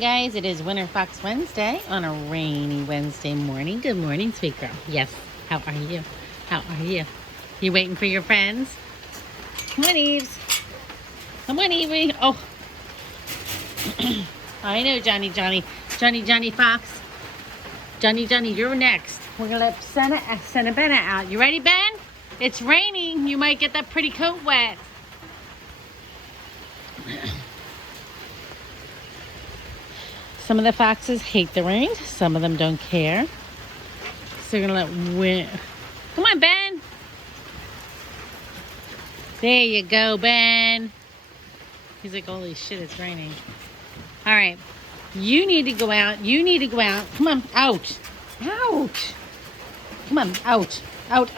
Guys, it is Winter Fox Wednesday on a rainy Wednesday morning. Good morning, sweet girl. Yes, how are you? How are you? You waiting for your friends? Come on, Eves. Come on, Evie. Oh, I know, Johnny Fox. Johnny, you're next. We're gonna let Senna Bennett out. You ready, Ben? It's raining. You might get that pretty coat wet. Some of the foxes hate the rain. Some of them don't care. So you're gonna let wind. Come on, Ben. There you go, Ben. He's like, holy shit, it's raining. All right. You need to go out. You need to go out. Come on, out. Out. Come on, out. Out.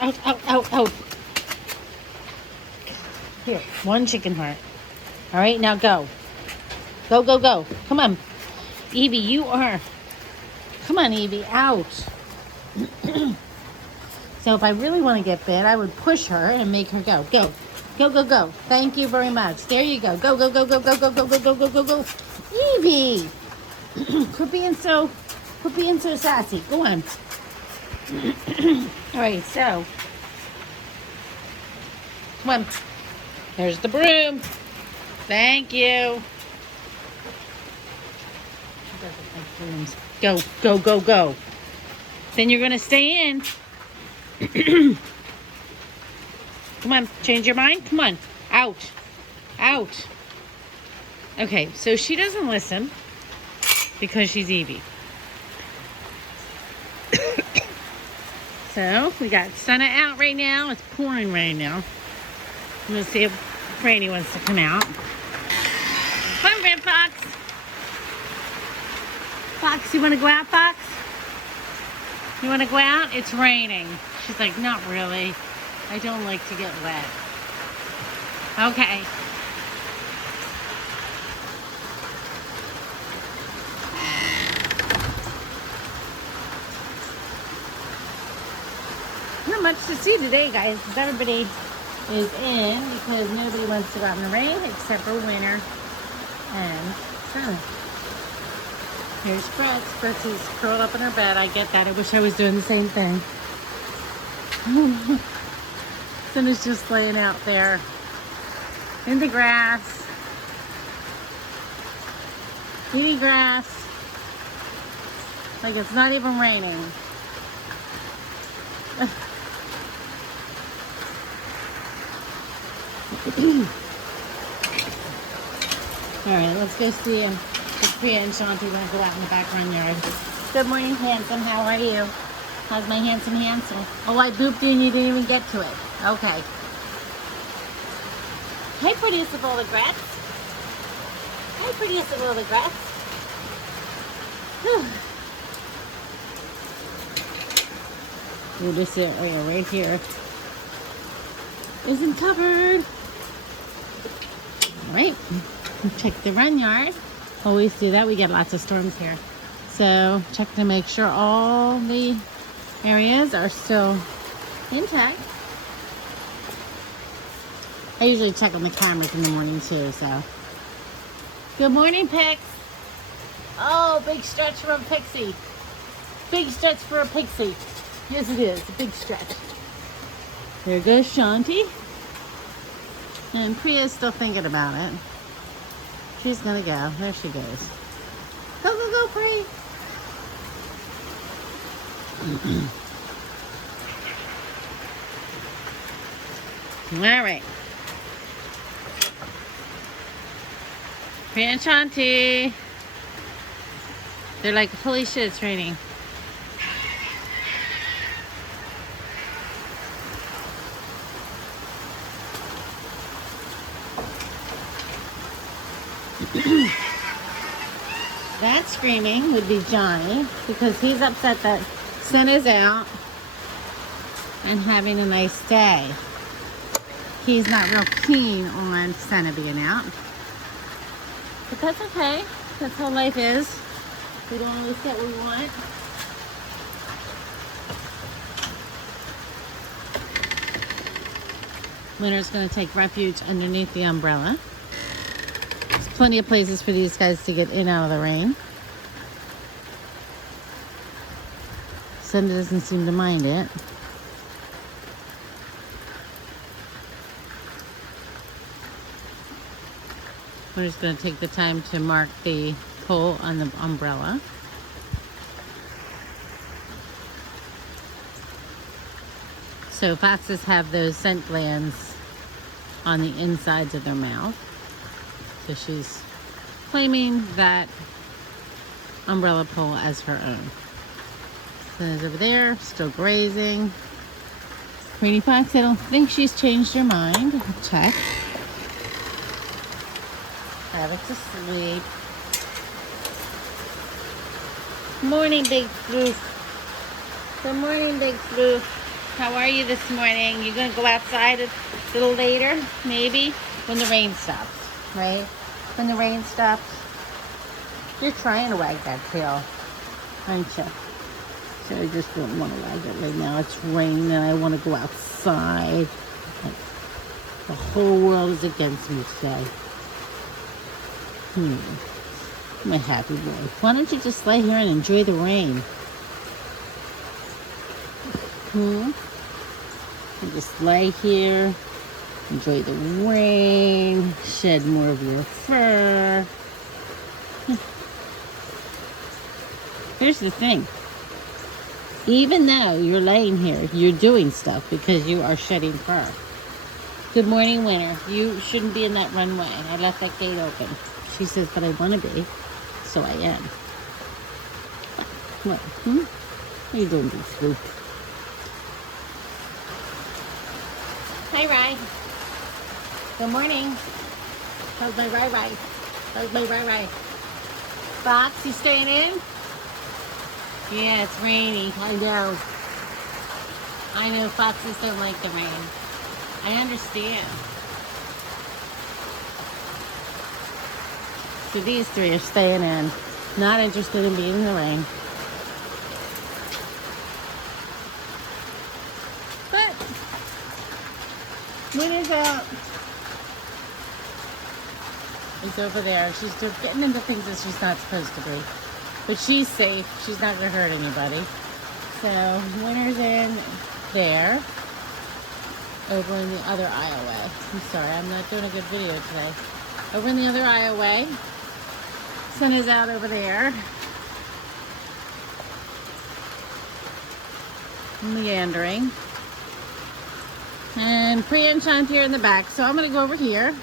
Here, one chicken heart. All right, now go. Go. Come on. Evie, you are. Come on, Evie, out. So if I really want to get bit, I would push her and make her go. Go. Thank you very much. There you go. Go. Evie, quit being so sassy. Go on. All right, so come on. There's the broom. Thank you. Go. Then you're gonna stay in. Come on, change your mind. Come on, out. Okay, so she doesn't listen because she's Evie. So we got Senna out right now. It's pouring rain now. I'm gonna see if Franny wants to come out. Come on, Red Fox. Fox, you want to go out, Fox? You want to go out? It's raining. She's like, not really. I don't like to get wet. Okay. Not much to see today, guys, because everybody is in because nobody wants to go out in the rain except for Winter and Senna. Here's Fritz. Fritz is curled up in her bed. I get that. I wish I was doing the same thing. Senna's just laying out there in the grass, eating grass, like it's not even raining. All right, let's go see him. Priya and Shanti want to go out in the back run yard. Good morning, handsome. How are you? How's my handsome? Oh, I booped you and you didn't even get to it. Okay. Hey, prettiest of all the grats. Ooh, this area right here isn't covered. All right. Check the run yard. Always do that. We get lots of storms here. So check to make sure all the areas are still intact. I usually check on the cameras in the morning too, so. Good morning, Pix. Oh, big stretch for a pixie. Big stretch for a pixie. Yes, it is. A big stretch. There goes Shanti. And Priya's still thinking about it. She's gonna go. There she goes. Go, Pri. All right. Priya and Shanti. They're like, holy shit, it's raining. That screaming would be Johnny because he's upset that Senna's out and having a nice day. He's not real keen on Senna being out. But that's okay. That's how life is. We don't always get what we want. Winter's going to take refuge underneath the umbrella. There's plenty of places for these guys to get in out of the rain. Sunday doesn't seem to mind it. We're just going to take the time to mark the pole on the umbrella. So foxes have those scent glands on the insides of their mouth. So she's claiming that umbrella pole as her own. Sun's over there, still grazing. Rainy Fox, I don't think she's changed her mind. I'll check. Have it to sleep. Morning, Big Floof. Good morning, Big Floof. How are you this morning? You gonna go outside a little later? Maybe? When the rain stops, right? When the rain stops. You're trying to wag that tail, aren't you? So I just don't want to wag it right now. It's raining and I want to go outside. The whole world is against me today. I'm a happy boy. Why don't you just lay here and enjoy the rain? And just lay here, enjoy the rain, shed more of your fur. Here's the thing. Even though you're laying here, you're doing stuff because you are shedding fur. Good morning, Winter. You shouldn't be in that runway. I left that gate open. She says, but I want to be, so I am. What? What are you doing, Big Swoop? Hi, Rye. Good morning. How's my Rye? How's my Rye? Fox, you staying in? Yeah, it's rainy. I know. I know foxes don't like the rain. I understand. So these three are staying in. Not interested in being in the rain. But Winter's out. It's over there. She's just getting into things that she's not supposed to be. But she's safe. She's not going to hurt anybody. So Winter's in there. Over in the other aisleway. I'm sorry, I'm not doing a good video today. Over in the other aisleway. Sun is out over there. Meandering. And Priya and Shanti are in the back. So I'm going to go over here.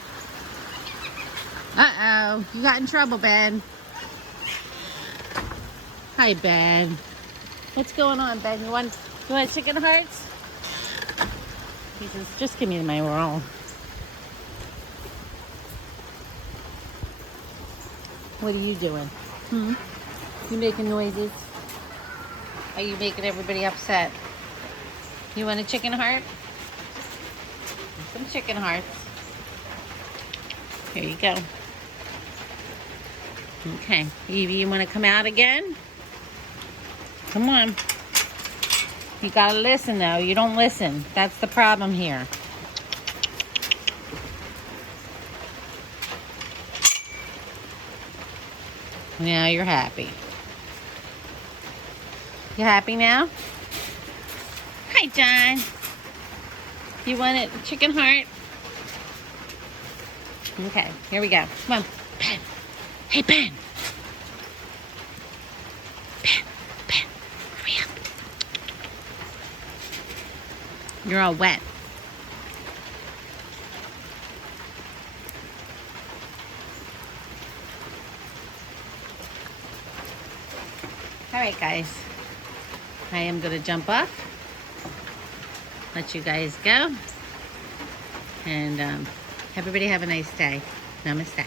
Uh-oh. You got in trouble, Ben. Hi, Ben. What's going on, Ben? You want chicken hearts? He says, just give me my roll. What are you doing? You making noises? Are you making everybody upset? You want a chicken heart? Some chicken hearts. Here you go. Okay. Evie, you want to come out again? Come on. You gotta listen, though. You don't listen. That's the problem here. Now you're happy. You happy now? Hi, John. You want a chicken heart? Okay, here we go. Come on. Ben. Hey, Ben. Ben. Hurry up. You're all wet. All right, guys. I am going to jump off. Let you guys go. And everybody have a nice day. Namaste.